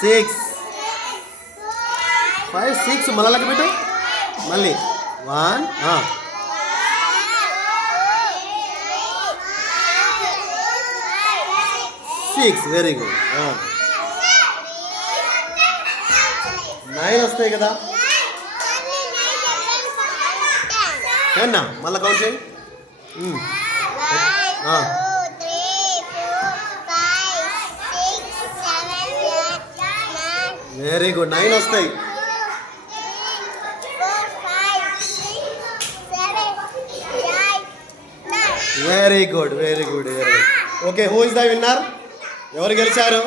సిక్స్ 5 6 మళ్ళీ లెక్క పెట్టు మళ్ళీ 1 6 వెరీ గుడ్ 9 వస్తాయి కదా ఏనా మళ్ళీ కౌంట్ చేయి వెరీ గుడ్ 9 వస్తాయి very good okay who is the winner ఎవరు గెలిచారు